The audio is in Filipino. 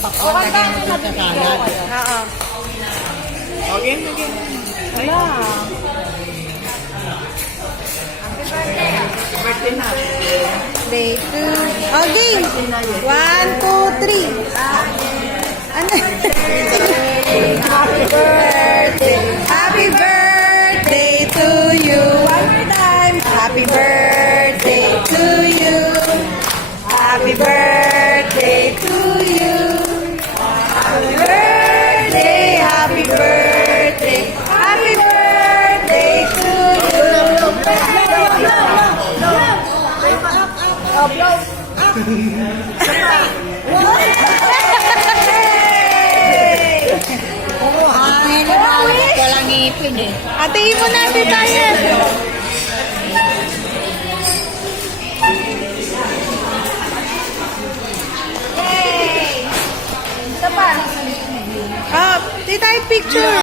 Pakwan na ganyan sa salad. Oo. Okay. Wala. Birthday na. Day 2. Okay. 1, 2, 3. Ano? Happy birthday. Happy birthday to you. One more time. Happy birthday to you. Happy birthday to you. Happy birthday. Happy birthday. Happy birthday to you. Oo, hangin na bawat walang ngipin eh. Atiin mo natin tayo. Yay! Isa pa. Oh, di tayo picture.